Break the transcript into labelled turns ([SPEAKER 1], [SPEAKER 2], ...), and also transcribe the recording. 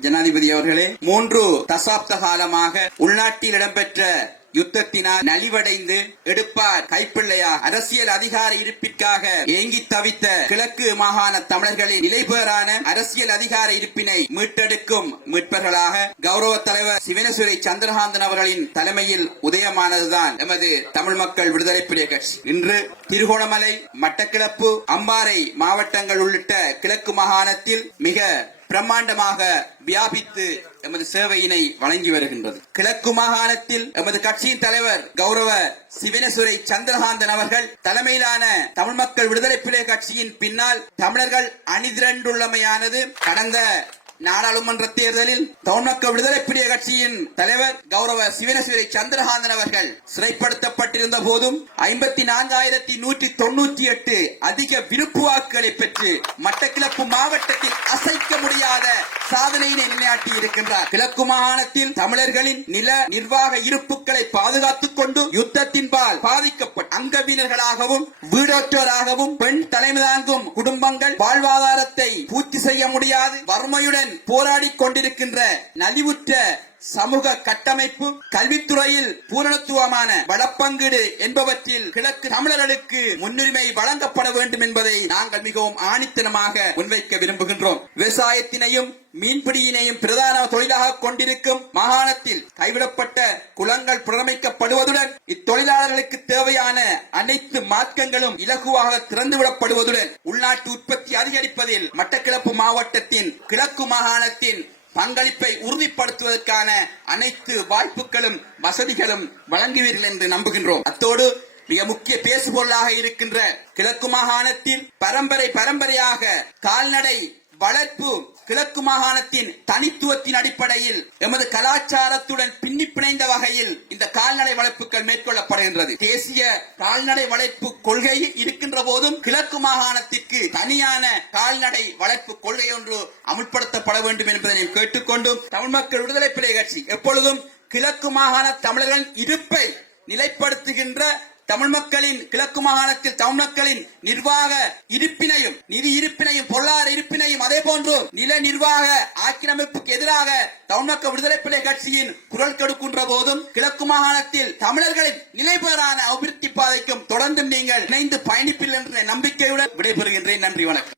[SPEAKER 1] ஜனாதிபதி அவர்களே மூன்று தசாப்த காலமாக உள்நாட்டில் இடம்பெற்ற யுத்தத்தினால் நலிவடைந்து எடுப்பார் கைப்பிள்ளையா. அரசியல் அதிகார இருப்பிற்காக ஏங்கி தவித்த கிழக்கு மாகாண தமிழர்களின் நிலைபேறான அரசியல் அதிகார இருப்பினை மீட்டெடுக்கும் மீட்பர்களாக கௌரவ தலைவர் சிவனசுரை சந்திரகாந்தன் அவர்களின் தலைமையில் உதயமானதுதான் எமது தமிழ் மக்கள் விடுதலை புலிகள் கட்சி. இன்று திருகோணமலை மட்டக்கிளப்பு அம்பாறை மாவட்டங்கள் உள்ளிட்ட கிழக்கு மாகாணத்தில் மிக பிரம்மாண்டமாக வியாபித்து எமது சேவையினை வழங்கி வருகின்றது. கிழக்கு மாகாணத்தில் எமது கட்சியின் தலைவர் கௌரவ சிவனசுரை சந்திரகாந்தன் அவர்கள் தலைமையிலான தமிழ் மக்கள் விடுதலை பிள்ளை கட்சியின் பின்னால் தமிழர்கள் அணிதிரண்டுள்ளமையானது. கடந்த நாடாளுமன்ற தேர்தலில் தமிழ்மக்கள் விடுதலை பிரிய கட்சியின் தலைவர் கௌரவ சிவனசிவரை சந்திரகாந்தன் அவர்கள் சிறைப்படுத்தப்பட்டிருந்த போதும் ஐம்பத்தி நான்காயிரத்தி நூற்றி தொண்ணூற்றி எட்டு அதிக விருப்பு வாக்குகளை பெற்று மட்டக்கிழப்பு மாவட்டத்தில் முடியாத சாதனையினை நிலையாட்டி இருக்கின்றார். கிழக்கு மாகாணத்தில் தமிழர்களின் நில நிர்வாக இருப்புகளை பாதுகாத்துக் கொண்டு யுத்தத்தின்பால் பாதிக்க அங்கவினர்களாகவும் வீடற்றோராகவும் பெண் தலைமை தாங்கும் குடும்பங்கள் வாழ்வாதாரத்தை பூர்த்தி செய்ய முடியாது. வறுமையுடன் போராடிக் கொண்டிருக்கின்ற நலிவுற்ற சமூக கட்டமைப்பு கல்வித்துறையில் பூரணத்துவமான வளப்பங்கீடு என்பவற்றில் கிழக்கு தமிழர்களுக்கு முன்னுரிமை வழங்கப்பட வேண்டும் என்பதை நாங்கள் மிகவும் ஆணித்தனமாக முன்வைக்க விரும்புகின்றோம். விவசாயத்தினையும் மீன்பிடியினையும் பிரதான தொழிலாக கொண்டிருக்கும் மாகாணத்தில் கைவிடப்பட்ட குளங்கள் புனரமைக்கப்படுவதுடன் இத்தொழிலாளர்களுக்கு தேவையான அனைத்து மார்க்கங்களும் இலகுவாக திறந்துவிடப்படுவதுடன் உள்நாட்டு உற்பத்தி அதிகரிப்பதில் மட்டக்கிழப்பு மாவட்டத்தின் கிழக்கு மாகாணத்தின் பங்களிப்பை உறுதிப்படுத்துவதற்கான அனைத்து வாய்ப்புகளும் வசதிகளும் வழங்குவீர்கள் என்று நம்புகின்றோம். அத்தோடு மிக முக்கிய பேசுபொருளாக இருக்கின்ற கிழக்கு மாகாணத்தில் பரம்பரை பரம்பரையாக கால்நடை வளர்ப்பு கிழக்கு மாகாணத்தின் தனித்துவத்தின் அடிப்படையில் எமது கலாச்சாரத்துடன் பின்னி பிணைந்த வகையில் இந்த கால்நடை வளர்ப்புகள் மேற்கொள்ளப்படுகின்றது. தேசிய கால்நடை வளர்ப்பு கொள்கையில் இருக்கின்ற போதும் கிழக்கு மாகாணத்திற்கு தனியான கால்நடை வளர்ப்பு கொள்கை ஒன்று அமுல்படுத்தப்பட வேண்டும் என்பதை கேட்டுக்கொண்டும். தமிழ் மக்கள் விடுதலை பிள்ளை கட்சி எப்பொழுதும் கிழக்கு மாகாண தமிழர்களின் இருப்பை நிலைப்படுத்துகின்ற தமிழ் மக்களின் கிழக்கு மாகாணத்தில் தமிழ் மக்களின் நிர்வாக இருப்பினையும் நிதி இருப்பினையும் பொருளாதார இருப்பினையும் அதே போன்று நில நிர்வாக ஆக்கிரமிப்புக்கு எதிராக தமிழ் மக்கள் விடுதலை பிள்ளை கட்சியின் குரல் கெடுக்கின்ற போதும் கிழக்கு மாகாணத்தில் தமிழர்களின் நிலைபெறான அபிவிருத்தி பாதைக்கும் தொடர்ந்து நீங்கள் இணைந்து பயணிப்பில் என்ற நம்பிக்கையுடன் விடைபெறுகின்றேன். நன்றி வணக்கம்.